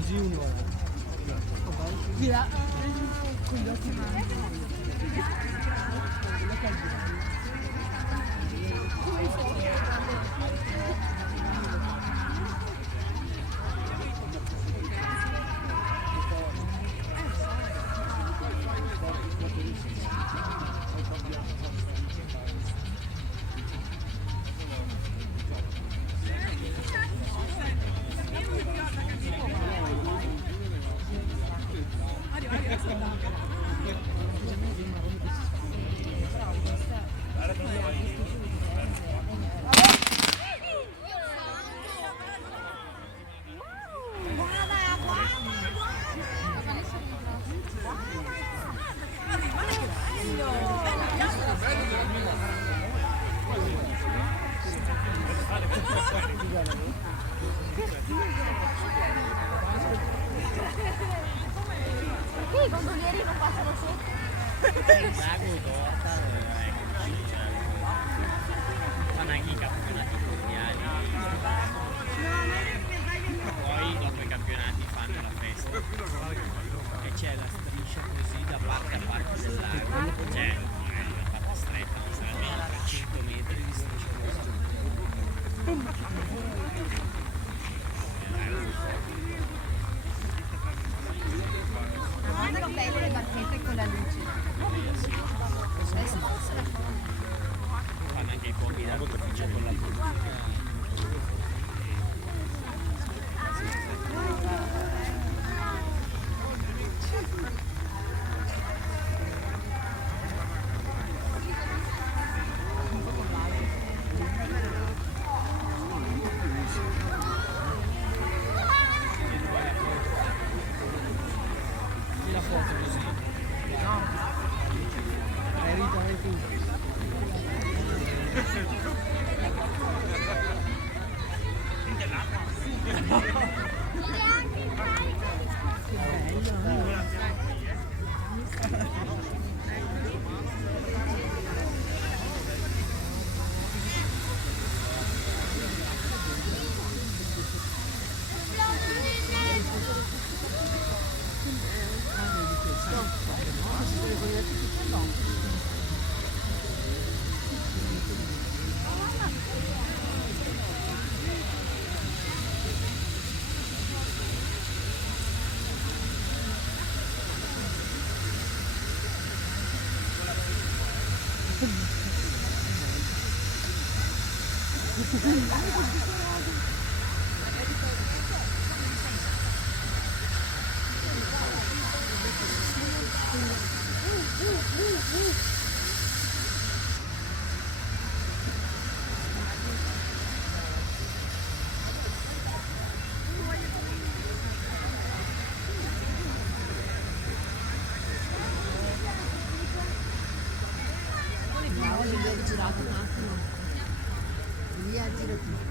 così un'ora. Via. Con gli occhi Sì, i gondolieri non passano sotto. Il lago Torta, eccoci, fanno anche i campionati mondiali. Poi dopo i campionati fanno la festa. E c'è la striscia così da parte a parte del lago. C'è una parte stretta, non sarà almeno 300 metri di striscia così. Guardano belle le barchette con la luce. Adesso non se la Fanno anche i fuochi d'artificio con la musica. la foto così. No. Hai rito anche tu. Girato un attimo, via, giro tutto.